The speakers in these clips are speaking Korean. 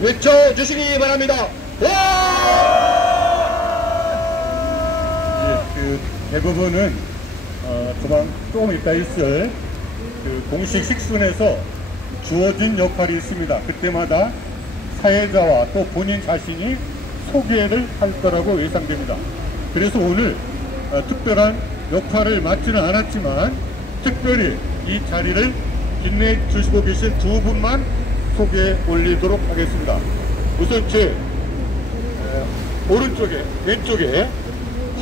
외쳐주시기 바랍니다. 대부분은 조금 이따 있을 공식 식순에서 주어진 역할이 있습니다. 그때마다 사회자와 또 본인 자신이 소개를 할 거라고 예상됩니다. 그래서 오늘 특별한 역할을 맡지는 않았지만 특별히 이 자리를 빛내주시고 계신 두 분만 소개해 올리도록 하겠습니다. 우선 제 오른쪽에 왼쪽에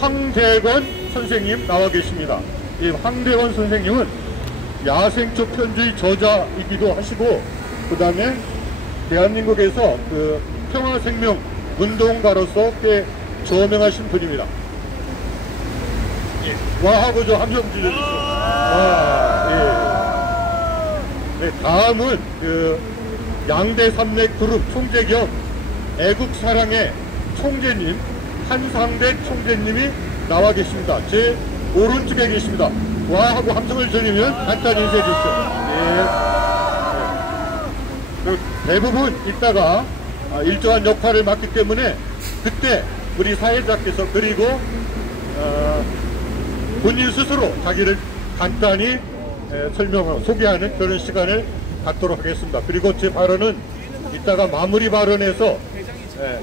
황대건 선생님 나와 계십니다. 이 황대건 선생님은 야생초 편지 저자이기도 하시고 그 다음에 대한민국에서 평화생명 운동가로서 꽤 저명하신 분입니다. 와 하고 저 함성 질러주세요. 네, 다음은 양대 산맥 그룹 총재 겸 애국사랑의 총재님 한상대 총재님이 나와 계십니다. 제 오른쪽에 계십니다. 와 하고 함성을 들리면 간단히 인사해 주십시오. 대부분 이따가 일정한 역할을 맡기 때문에 그때 우리 사회자께서 그리고 본인 스스로 자기를 간단히 설명하고 소개하는 그런 시간을 갖도록 하겠습니다. 그리고 제 발언은 이따가 마무리 발언에서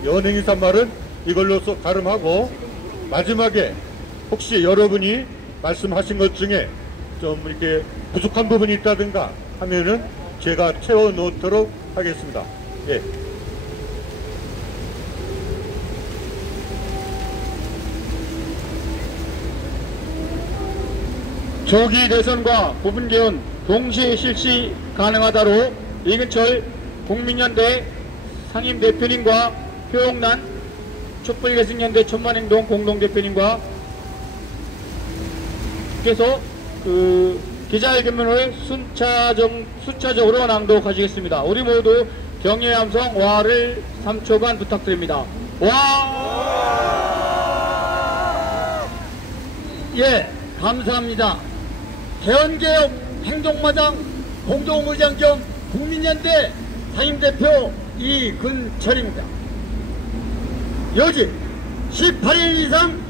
연행이사 말은 이걸로서 가름하고 마지막에 혹시 여러분이 말씀하신 것 중에 좀 이렇게 부족한 부분이 있다든가 하면은 제가 채워 놓도록 하겠습니다. 예. 조기 대선과 부분 개헌 동시에 실시 가능하다로 이근철 국민연대 상임대표님과 표용난 촛불개성연대 천만행동 공동대표님과 께서 기자회견문을 순차적으로 낭독하시겠습니다. 우리 모두 경례 함성 와를 3초간 부탁드립니다. 와! 예, 감사합니다. 개헌개혁 행동마당 공동의장 겸 국민연대 상임대표 이근철입니다. 요즘 18일 이상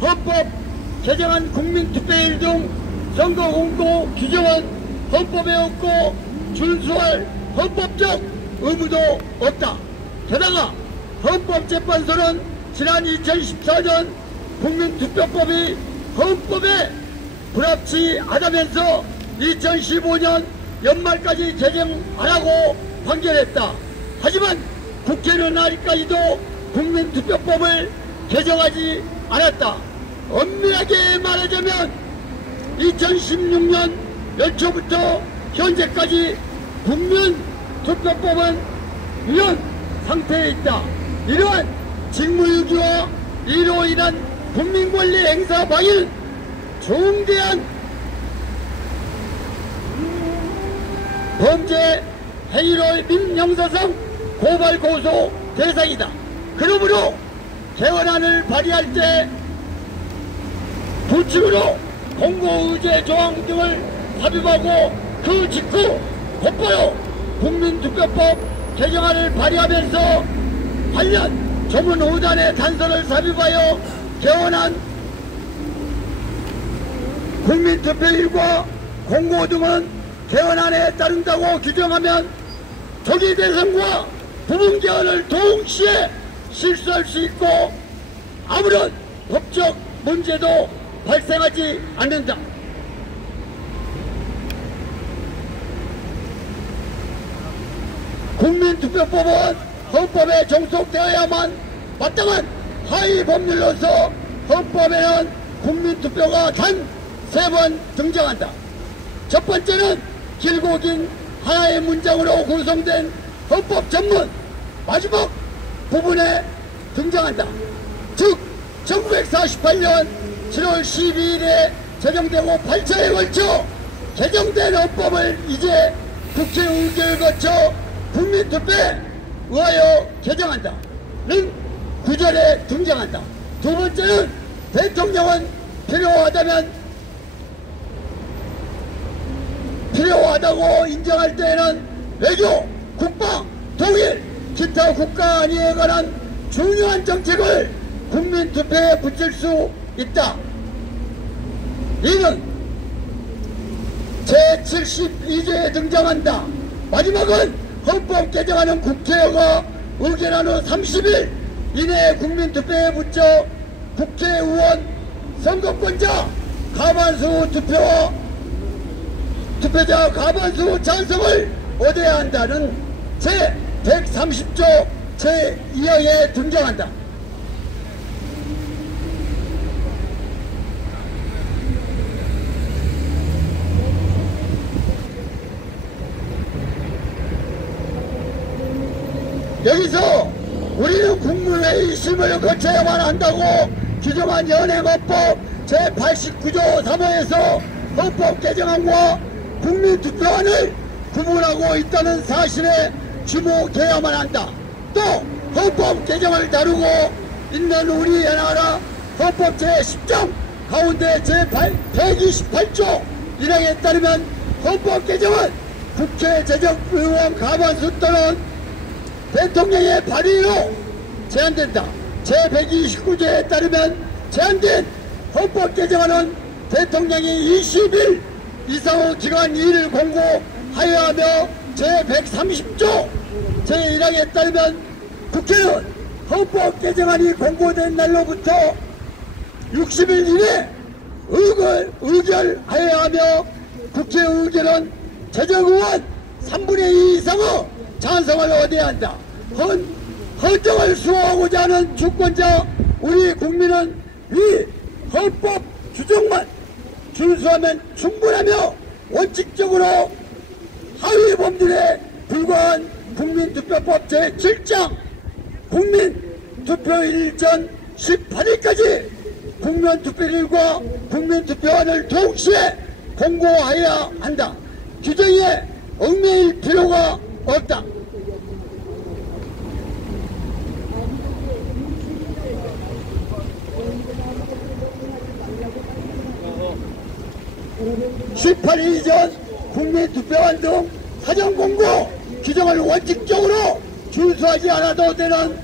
헌법 개정안 국민투표일 등 선거공고 규정은 헌법에 없고 준수할 헌법적 의무도 없다. 게다가 헌법재판소는 지난 2014년 국민투표법이 헌법에 불합치하다면서 2015년 연말까지 개정 안하고 판결했다. 하지만 국회는 아직까지도 국민투표법을 개정하지 않았다. 엄밀하게 말하자면 2016년 연초부터 현재까지 국민투표법은 이런 상태에 있다. 이러한 직무유기와 이로 인한 국민권리 행사 방해는 중대한 범죄 행위로 민형사상 고발 고소 대상이다. 그러므로 개헌안을 발의할 때 부칙으로 공고의제 조항 등을 삽입하고 그 직후 곧바로 국민투표법 개정안을 발의하면서 관련 조문호단의 단서를 삽입하여 개헌안 국민투표일과 공고 등은 개헌안에 따른다고 규정하면 조기 대선과 부분 개헌을 동시에 실시할 수 있고 아무런 법적 문제도 발생하지 않는다. 국민투표법은 헌법에 종속되어야만 마땅한 하위 법률로서 헌법에는 국민투표가 단 3번 등장한다. 첫 번째는 길고 긴 하나의 문장으로 구성된 헌법 전문 마지막 부분에 등장한다. 즉 1948년 7월 12일에 제정되고 8차에 걸쳐 개정된 헌법을 이제 국회 의결을 거쳐 국민투표에 의하여 개정한다 는 구절에 등장한다. 두 번째는 대통령은 필요하다고 인정할 때에는 외교, 국방, 통일, 기타 국가 안위에 관한 중요한 정책을 국민투표에 붙일 수 있다. 이는 제72조에 등장한다. 마지막은 헌법 개정하는 국회가 의결한 후 30일 이내에 국민투표에 붙여 국회의원 선거권자 과반수 투표자 과반수 찬성을 얻어야 한다는 제130조 제2항에 등장한다. 여기서 우리는 국무회의 심의를 거쳐야만 한다고 규정한 현행헌법 제89조 3호에서 헌법 개정안과 국민투표안을 구분하고 있다는 사실에 주목해야만 한다. 또 헌법 개정을 다루고 있는 우리나라 헌법 제10장 가운데 제128조 1항에 따르면 헌법 개정은 국회 재적의원 과반수 또는 대통령의 발의로 제한된다. 제129조에 따르면 제한된 헌법 개정안은 대통령이 20일 이상 후 기간 2일 공고하여야 하며 제130조 제1항에 따르면 국회는 헌법 개정안이 공고된 날로부터 60일 이내 의결하여야 하며 국회 의결은 재적의원 3분의 2 이상의 찬성을 얻어야 한다. 헌정을 수호하고자 하는 주권자 우리 국민은 이 헌법 규정만 준수하면 충분하며 원칙적으로 하위 법률에 불과한 국민투표법 제7장 국민투표일 전 18일까지 국민투표일과 국민투표안을 동시에 공고하여야 한다. 규정에 얽매일 필요가 없다. (18일) 이전 국민투표안 등 사전공고 규정을 원칙적으로 준수하지 않아도 되는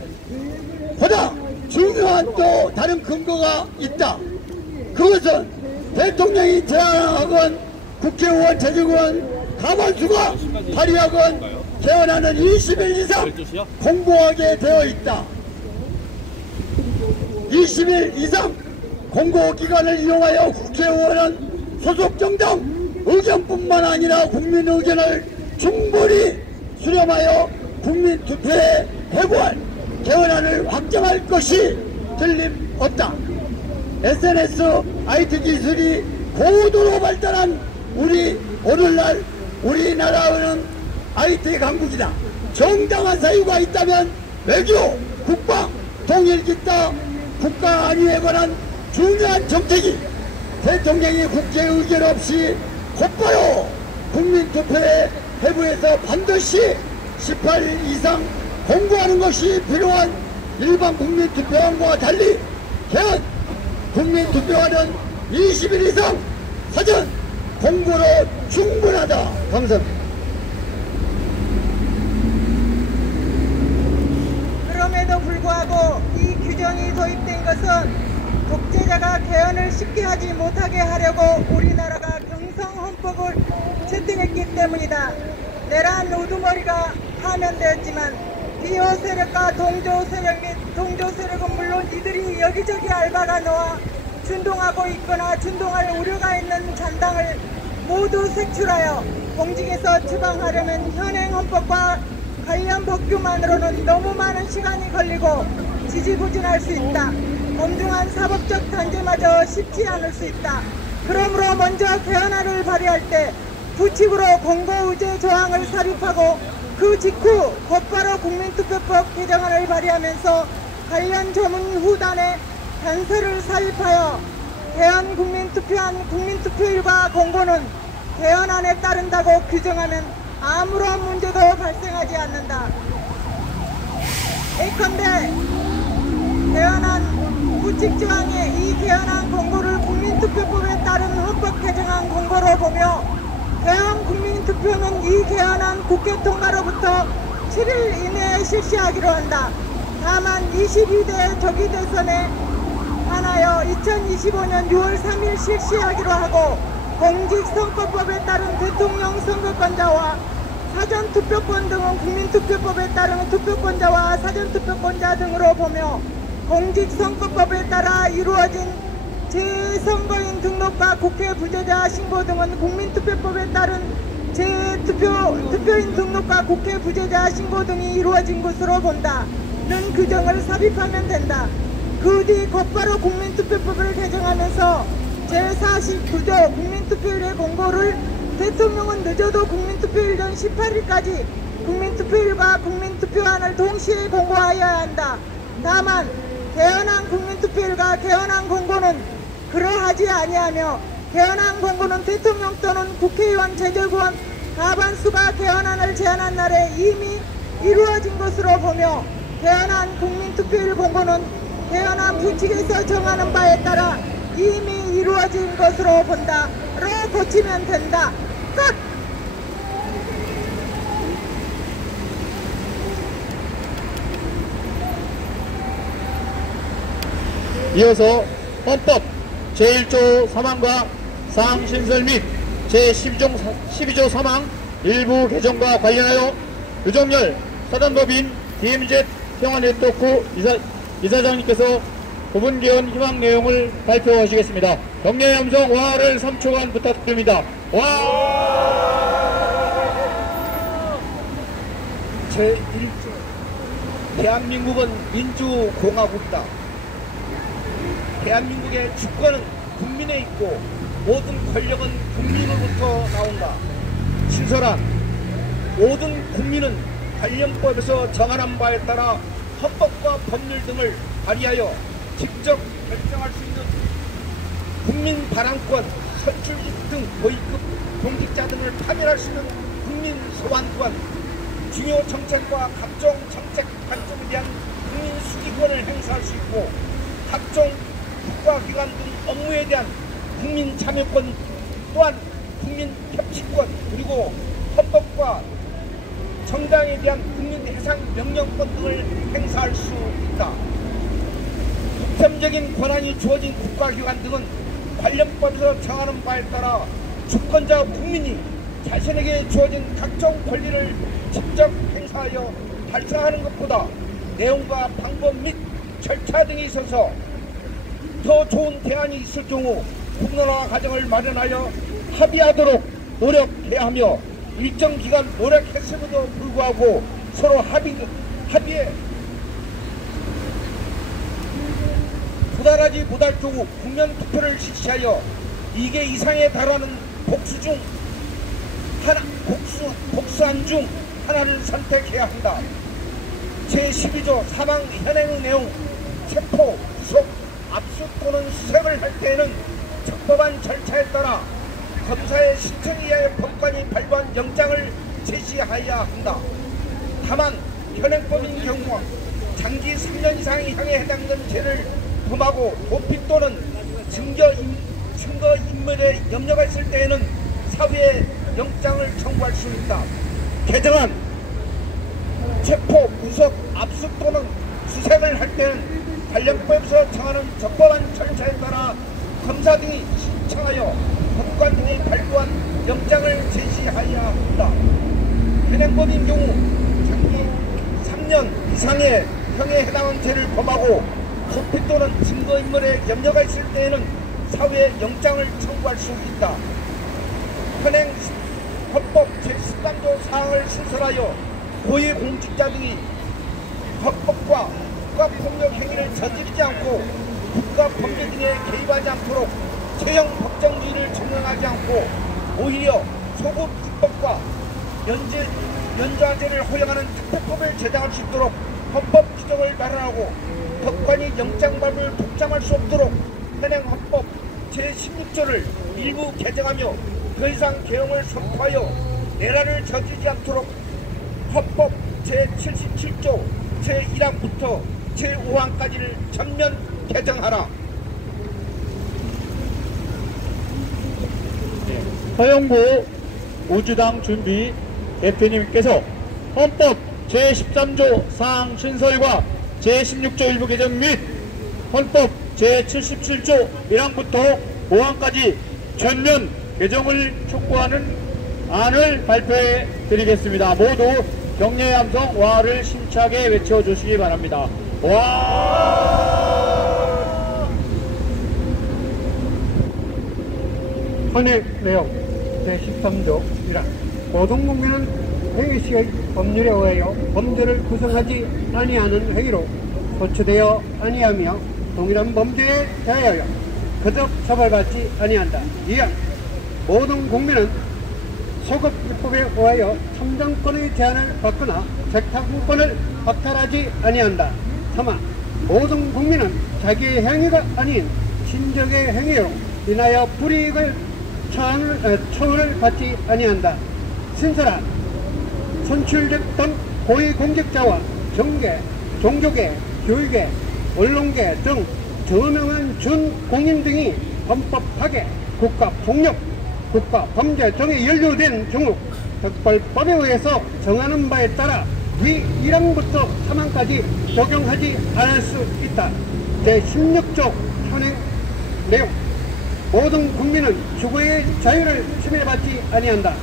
보다 중요한 또 다른 근거가 있다. 그것은 대통령이 제안하건 국회의원 재직원 과반수가 발의하건 개헌하는 20일 이상 공고하게 되어 있다. 20일 이상 공고 기간을 이용하여 국회의원은 소속 정당 의견뿐만 아니라 국민 의견을 충분히 수렴하여 국민투표에 회부할 개헌안을 확정할 것이 틀림없다. SNS IT 기술이 고도로 발달한 오늘날 우리나라는 IT 강국이다. 정당한 사유가 있다면 외교, 국방, 통일 기타 국가 안위에 관한 중요한 정책이 대통령이 국회 의결 없이 곧바로 국민투표에 회부해서 반드시 18일 이상 공고하는 것이 필요한 일반 국민투표안과 달리 개헌 국민투표안은 20일 이상 사전 공고로 충분하다. 감사합니다. 그럼에도 불구하고 이 규정이 도입된 것은 독재자가 개헌을 쉽게 하지 못하게 하려고 우리나라가 경성헌법을 제정했기 때문이다. 내란 우두머리가 파면되었지만 비호 세력과 동조 세력은 물론 이들이 여기저기 알바가 나와 준동하고 있거나 준동할 우려가 있는 잔당을 모두 색출하여 공직에서 추방하려면 현행 헌법과 관련 법규만으로는 너무 많은 시간이 걸리고 지지부진할 수 있다. 엄중한 사법적 단죄마저 쉽지 않을 수 있다. 그러므로 먼저 개헌안을 발의할 때 부칙으로 공고의제 조항을 삽입하고 그 직후 곧바로 국민투표법 개정안을 발의하면서 관련 조문 후단에 단서를 삽입하여 개헌 국민투표안 국민투표일과 공고는 개헌안에 따른다고 규정하면 아무런 문제도 발생하지 않는다. 예컨대 개헌안 부칙조항에 이 개헌안 공고를 국민투표법에 따른 헌법 개정안 공고로 보며 개헌 국민투표는 이 개헌안 국회 통과로부터 7일 이내에 실시하기로 한다. 다만 22대 조기 대선에 한하여 2025년 6월 3일 실시하기로 하고 공직선거법에 따른 대통령 선거권자와 사전투표권 등은 국민투표법에 따른 투표권자와 사전투표권자 등으로 보며 공직선거법에 따라 이루어진 재선거인 등록과 국회 부재자 신고 등은 국민투표법에 따른 투표인 등록과 국회 부재자 신고 등이 이루어진 것으로 본다는 규정을 삽입하면 된다. 그 뒤 곧바로 국민투표법을 개정하면서 제49조 국민투표일의 공고를 대통령은 늦어도 국민투표일 전 18일까지 국민투표일과 국민투표안을 동시에 공고하여야 한다. 다만 개헌안 국민투표일과 개헌안 공고는 그러하지 아니하며 개헌안 공고는 대통령 또는 국회의원 제적의원 과반수가 개헌안을 제안한 날에 이미 이루어진 것으로 보며 개헌안 국민투표일 공고는 개헌안 규칙에서 정하는 바에 따라 이미 이루어진 것으로 본다로 고치면 된다. 끝! 이어서 헌법 제1조 3항과 사항 신설 및 제12조 3항 일부 개정과 관련하여 유정열 사단법인 DMZ 평화네트워크 이사장님께서 부분 개헌 희망 내용을 발표하시겠습니다. 격려의 함성 와를 3초간 부탁드립니다. 와! 제1조 대한민국은 민주공화국이다. 대한민국의 주권은 국민에 있고 모든 권력은 국민으로부터 나온다. 신설한 모든 국민은 관련법에서 정하는 바에 따라 헌법과 법률 등을 발의하여 직접 결정할 수 있는 국민 발언권, 선출직 등 고위급 공직자 등을 파면할 수 있는 국민 소환권, 중요 정책과 각종 정책 관점에 대한 국민 수기권을 행사할 수 있고 각종 국가기관 등 업무에 대한 국민 참여권 또한 국민 협치권 그리고 헌법과 정당에 대한 국민 해상 명령권 등을 행사할 수 있다. 보편적인 권한이 주어진 국가기관 등은 관련법에서 정하는 바에 따라 주권자 국민이 자신에게 주어진 각종 권리를 직접 행사하여 발생하는 것보다 내용과 방법 및 절차 등에 있어서 더 좋은 대안이 있을 경우 공론화 과정을 마련하여 합의하도록 노력해야 하며 일정 기간 노력했음에도 불구하고 서로 합의에 도달하지 못할 경우 국면 투표를 실시하여 2개 이상에 달하는 복수안 중 하나를 선택해야 한다. 제12조 사망 현행의 내용 체포, 구속, 압수 또는 수색을 할 때에는 적법한 절차에 따라 검사의 신청에 의하여 법관이 발부한 영장을 제시하여야 한다. 다만 현행법인 경우 장기 3년 이상의 형에 해당되는 죄를 범하고 도피 또는 증거 인멸에 염려가 있을 때에는 사후에 영장을 청구할 수 있다. 개정안 체포, 구속, 압수 또는 수색을 할 때는 관련법에서 정하는 적법한 절차에 따라 검사 등이 신청하여 법관 등이 발부한 영장을 제시하여야 한다. 현행법인 경우 장기 3년 이상의 형에 해당하는 죄를 범하고 도피 또는 증거인멸에 염려가 있을 때에는 사후에 영장을 청구할 수 있다. 현행 헌법 제13조 사항을 신설하여 고위공직자 등이 헌법과 국가폭력 행위를 저지르지 않고 국가법률 등에 개입하지 않도록 처형 법정주의를 적용하지 않고 오히려 소급 입법과 연좌제를 허용하는 특별법을 제정할 수 있도록 헌법 규정을 마련하고 법관이 영장 발부를 독점할 수 없도록 현행 헌법 제16조를 일부 개정하며 더 이상 개헌을 선포하여 내란을 저지르지 않도록 헌법 제77조 제1항부터 제5항까지를 전면 개정하라. 허영구 우주당 준비 대표님께서 헌법 제13조 사항 신설과 제16조 일부 개정 및 헌법 제77조 1항부터 5항까지 전면 개정을 촉구하는 안을 발표해 드리겠습니다. 모두 격려의 함성 와를 심차게 외쳐주시기 바랍니다. 와! 헌의 내용 제13조 1항 모든 국민은 행위시의 법률에 의하여 범죄를 구성하지 아니하는 행위로 소추되어 아니하며 동일한 범죄에 대하여 그저 처벌받지 아니한다. 2항 모든 국민은 소급 입법에 의하여 참정권의 제한을 받거나 재탁구권을 박탈하지 아니한다. 3항 모든 국민은 자기의 행위가 아닌 친족의 행위로 인하여 불이익을 처우를 받지 아니한다. 신설한 선출직 등 고위공직자와 정계, 종교계, 교육계, 언론계 등 저명한 준공인 등이 범법하게 국가폭력, 국가범죄 등에 연루된 경우 특별법에 의해서 정하는 바에 따라 위 1항부터 3항까지 적용하지 않을 수 있다. 제16조 현행 내용 모든 국민은 주거의 자유를 침해받지 아니한다.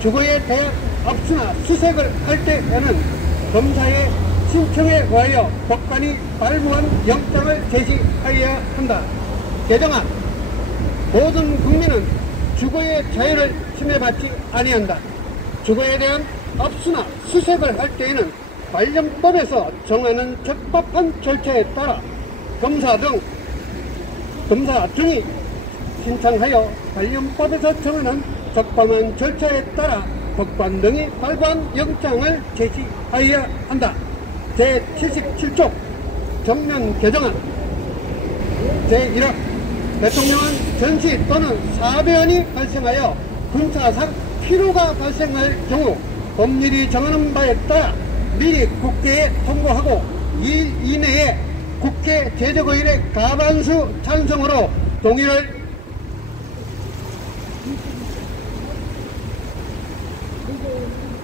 주거에 대한 압수나 수색을 할 때에는 검사의 신청에 의하여 법관이 발부한 영장을 제시하여야 한다. 개정안 모든 국민은 주거의 자유를 침해받지 아니한다. 주거에 대한 압수나 수색을 할 때에는 관련법에서 정하는 적법한 절차에 따라 검사 등이 신청하여 관련법에서 정하는 적법한 절차에 따라 법관 등이 발부한 영장을 제시하여야 한다. 제77조 정면 개정안 제1항 대통령은 전시 또는 사변이 발생하여 군사상 필요가 발생할 경우 법률이 정하는 바에 따라 미리 국회에 통보하고 2일 이내에 국회 제적의원의 과반수 찬성으로 동의를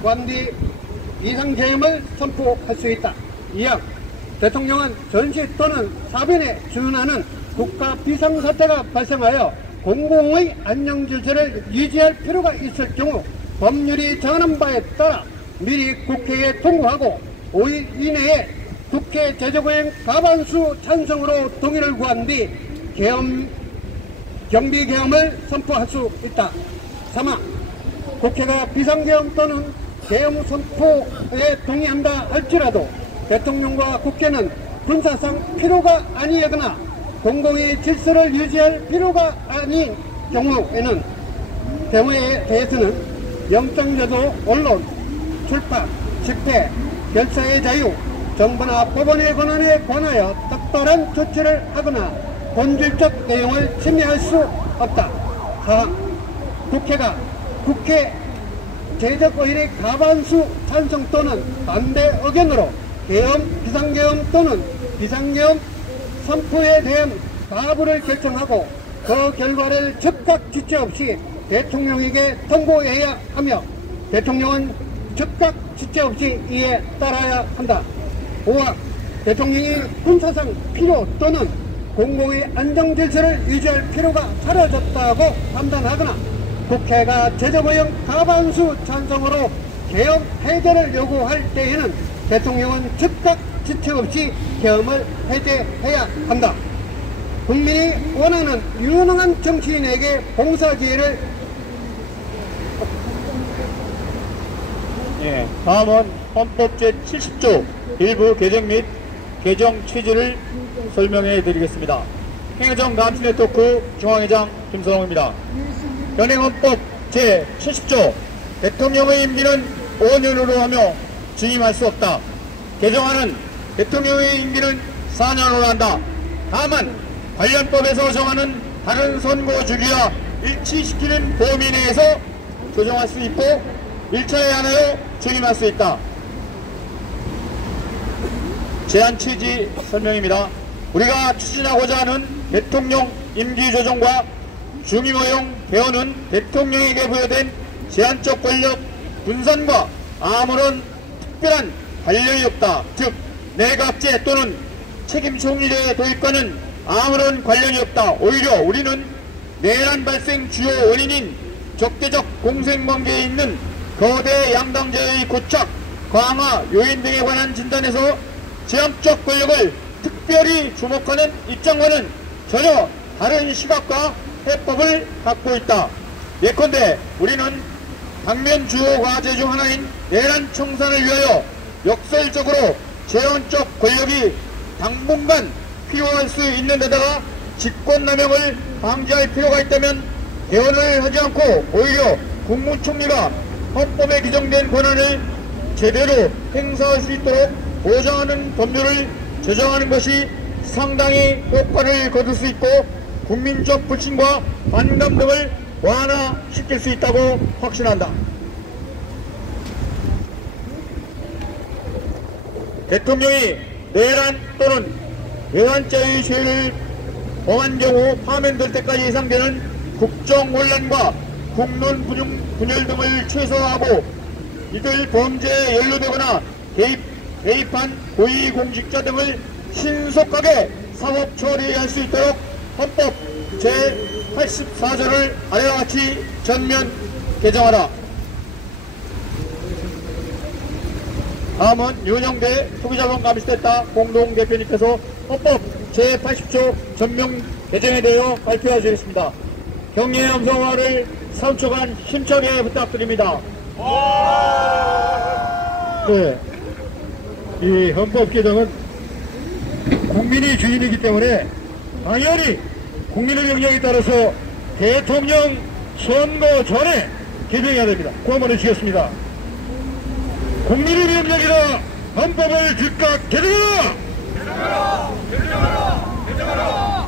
관뒤 이상계엄을 선포할 수 있다. 2항 대통령은 전시 또는 사변에 준하는 국가 비상사태가 발생하여 공공의 안녕질서를 유지할 필요가 있을 경우 법률이 정하는 바에 따라 미리 국회에 통보하고 5일 이내에 국회 제적의원 과반수 찬성으로 동의를 구한 뒤 경비계엄을 선포할 수 있다. 3항 국회가 비상계엄 또는 계엄 선포에 동의한다 할지라도 대통령과 국회는 군사상 필요가 아니거나 공공의 질서를 유지할 필요가 아닌 경우에는 대모에 대해서는 영장제도, 언론, 출판, 집회, 결사의 자유, 정부나 법원의 권한에 관하여 특별한 조치를 하거나 본질적 내용을 침해할 수 없다. 4. 국회가 국회 제적의원의 과반수 찬성 또는 반대 의견으로 계엄, 비상계엄 또는 비상계엄 선포에 대한 가부를 결정하고 그 결과를 즉각 지체 없이 대통령에게 통보해야 하며 대통령은 즉각 지체 없이 이에 따라야 한다. 5항 대통령이 군사상 필요 또는 공공의 안정질서를 유지할 필요가 사라졌다고 판단하거나 국회가 제적의원 과반수 찬성으로 계엄 해제를 요구할 때에는 대통령은 즉각 지체 없이 계엄을 해제해야 한다. 국민이 원하는 유능한 정치인에게 봉사기회를 다음은 헌법 제70조 일부 개정 및 개정 취지를 설명해 드리겠습니다. 행정 감시 네트워크 중앙회장 김선홍입니다. 현행 헌법 제70조 대통령의 임기는 5년으로 하며 중임할 수 없다. 개정안은 대통령의 임기는 4년으로 한다. 다만 관련법에서 정하는 다른 선거 주기와 일치시키는 범위 내에서 조정할 수 있고 1차에 한하여 중임할 수 있다. 제한 취지 설명입니다. 우리가 추진하고자 하는 대통령 임기 조정과 중임 허용 개헌은 대통령에게 부여된 제한적 권력 분산과 아무런 특별한 관련이 없다. 즉 내각제 또는 책임 총리제 도입과는 아무런 관련이 없다. 오히려 우리는 내란 발생 주요 원인인 적대적 공생관계에 있는 거대 양당제의 고착, 강화 요인 등에 관한 진단에서 제왕적 권력을 특별히 주목하는 입장과는 전혀 다른 시각과 해법을 갖고 있다. 예컨대 우리는 당면 주요 과제 중 하나인 내란 청산을 위하여 역설적으로 제왕적 권력이 당분간 필요할 수 있는 데다가 직권남용을 방지할 필요가 있다면 개헌을 하지 않고 오히려 국무총리가 헌법에 규정된 권한을 제대로 행사할 수 있도록 보장하는 법률을 제정하는 것이 상당히 효과를 거둘 수 있고 국민적 불신과 반감 등을 완화시킬 수 있다고 확신한다. 대통령이 내란 또는 외환자의 죄를 범한 경우 파면될 때까지 예상되는 국정혼란과 국론 분열 등을 최소화하고 이들 범죄에 연루되거나 개입한 고위공직자 등을 신속하게 사법 처리할 수 있도록 헌법 제84조를 아래와 같이 전면 개정하라. 다음은 윤영대 소비자본감시됐다 공동대표님께서 헌법 제80조 전면 개정에 대하여 발표해 주시겠습니다. 경례 음성화를 3초간 힘차게 부탁드립니다. 네, 이 헌법 개정은 국민이 주인이기 때문에 당연히 국민의 명령에 따라서 대통령 선거 전에 개정해야 됩니다. 그 한번 해주시겠습니다. 국민의 명령이라 헌법을 즉각 개정하라! 개정하라!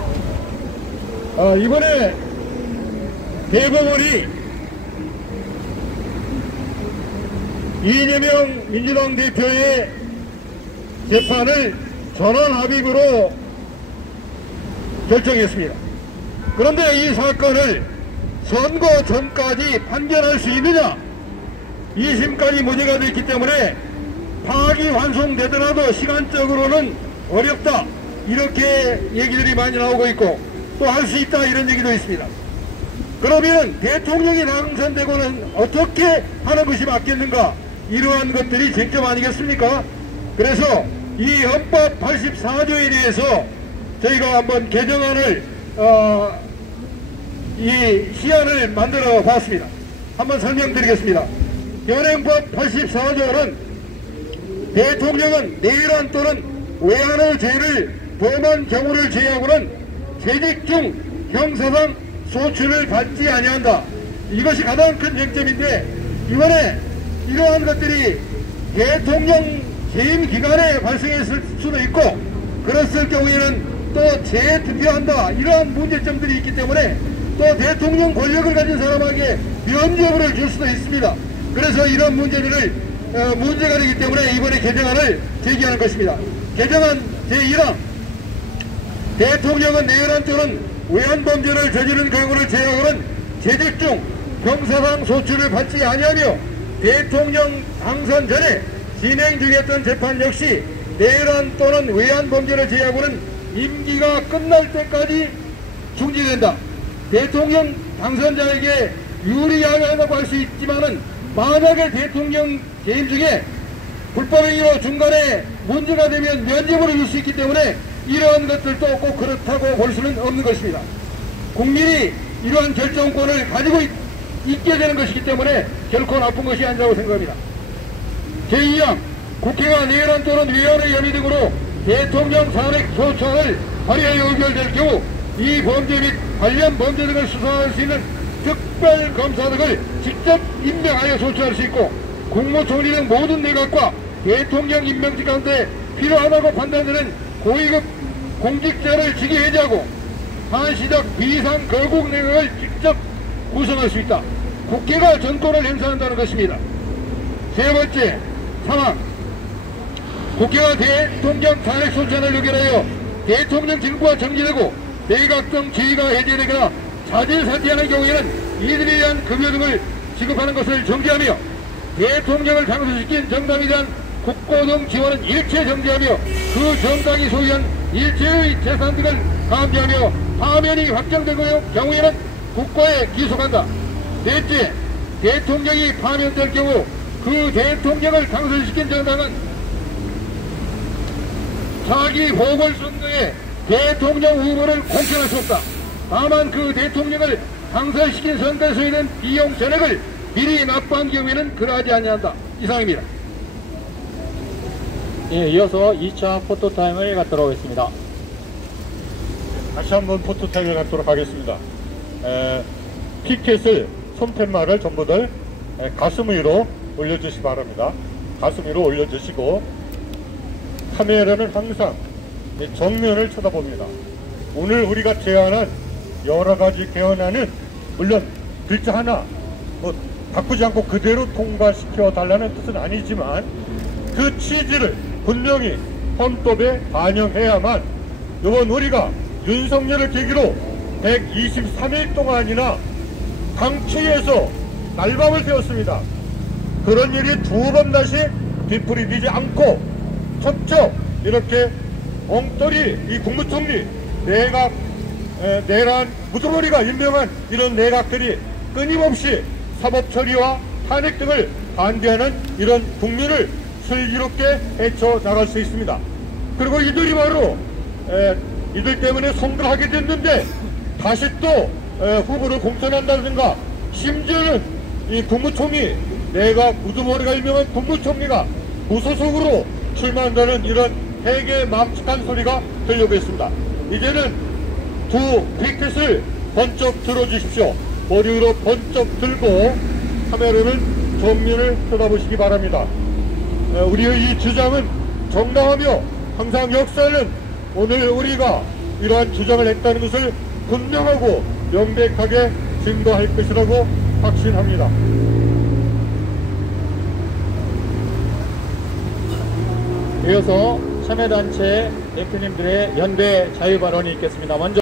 이번에 대법원이 이재명 민주당 대표의 재판을 전원 합의로 결정했습니다. 그런데 이 사건을 선거 전까지 판결할 수 있느냐? 2심까지 무죄가 됐기 때문에 파악이 완성되더라도 시간적으로는 어렵다. 이렇게 얘기들이 많이 나오고 있고 또 할 수 있다 이런 얘기도 있습니다. 그러면 대통령이 당선되고는 어떻게 하는 것이 맞겠는가? 이러한 것들이 쟁점 아니겠습니까? 그래서 이 헌법 84조에 대해서 저희가 한번 개정안을 이 시안을 만들어 봤습니다. 한번 설명드리겠습니다. 현행법 84조는 대통령은 내란 또는 외환의 죄를 범한 경우를 제외하고는 재직 중 형사상 소출을 받지 아니한다. 이것이 가장 큰 쟁점인데 이번에 이러한 것들이 대통령 재임 기간에 발생했을 수도 있고 그랬을 경우에는 또 재투표한다. 이러한 문제점들이 있기 때문에 또 대통령 권력을 가진 사람에게 면죄부를 줄 수도 있습니다. 그래서 이런 문제들을 문제가 되기 때문에 이번에 개정안을 제기하는 것입니다. 개정안 제1항 대통령은 내란 또는 외환범죄를 저지른 경우를 제외하고는 재직 중 형사상 소출을 받지 아니하며 대통령 당선 전에 진행 중이었던 재판 역시 내란 또는 외환범죄를 제외하고는 임기가 끝날 때까지 중지된다. 대통령 당선자에게 유리하다고 할 수 있지만은 만약에 대통령 재임 중에 불법행위로 중간에 문제가 되면 면죄부를 줄 수 있기 때문에 이러한 것들도 꼭 그렇다고 볼 수는 없는 것입니다. 국민이 이러한 결정권을 가지고 있게 되는 것이기 때문에 결코 나쁜 것이 아니라고 생각합니다. 제2항 국회가 내란 또는 외환의 혐의 등으로 대통령 탄핵 소추안을 발의하여 의결될 경우 이 범죄 및 관련 범죄 등을 수사할 수 있는 특별검사 등을 직접 임명하여 소추할 수 있고 국무총리 등 모든 내각과 대통령 임명직 가운데 필요하다고 판단되는 고위급 공직자를 직위 해제하고 한시적 비상 거국 내각을 직접 구성할 수 있다. 국회가 전권을 행사한다는 것입니다. 세 번째 상황 국회가 대통령 탄핵 소추안을 의결하여 대통령 직무가 정지되고 내각 등 지위가 해제되거나 자질 사퇴하는 경우에는 이들에 대한 급여 등을 지급하는 것을 정지하며 대통령을 당선시킨 정당에 대한 국고동 지원은 일체 정지하며 그 정당이 소유한 일체의 재산들을 감지하며 파면이 확정되고요 경우에는 국고에 기소한다. 넷째, 대통령이 파면될 경우 그 대통령을 당선시킨 정당은 자기 보궐선거에 대통령 후보를 공천할 수 없다. 다만 그 대통령을 당선시킨 선거에 소요된 비용 전액을 미리 납부한 경우에는 그러하지 아니한다. 이상입니다. 예, 이어서 2차 포토타임을 갖도록 하겠습니다. 다시 한번 포토타임을 갖도록 하겠습니다. 피켓을, 손팻말을 전부들 가슴 위로 올려주시기 바랍니다. 가슴 위로 올려주시고 카메라는 항상 정면을 쳐다봅니다. 오늘 우리가 제안한 여러가지 개헌안은 물론 글자 하나 바꾸지 않고 그대로 통과시켜 달라는 뜻은 아니지만 그 취지를 분명히 헌법에 반영해야만 이번 우리가 윤석열을 계기로 123일 동안이나 강추위에서 날밤을 새웠습니다. 그런 일이 두 번 다시 되풀이되지 않고 척척 이렇게 엉터리 이 국무총리 내란 무드머리가 임명한 이런 내각들이 끊임없이 사법처리와 탄핵 등을 반대하는 이런 국민을 슬기롭게 헤쳐나갈 수 있습니다. 그리고 이들이 바로 이들 때문에 선거를 하게 됐는데 다시 또 후보를 공천한다든가 심지어는 이 국무총리 내각 무드머리가 임명한 국무총리가 무소속으로 출마한다는 이런 회개망측한 소리가 들려오고 있습니다. 이제는 두 피켓을 번쩍 들어주십시오. 머리 위로 번쩍 들고 카메라는 정면을 쳐다보시기 바랍니다. 우리의 이 주장은 정당하며 항상 역사는 오늘 우리가 이러한 주장을 했다는 것을 분명하고 명백하게 증거할 것이라고 확신합니다. 이어서 참여단체 대표님들의 연대 자유 발언이 있겠습니다. 먼저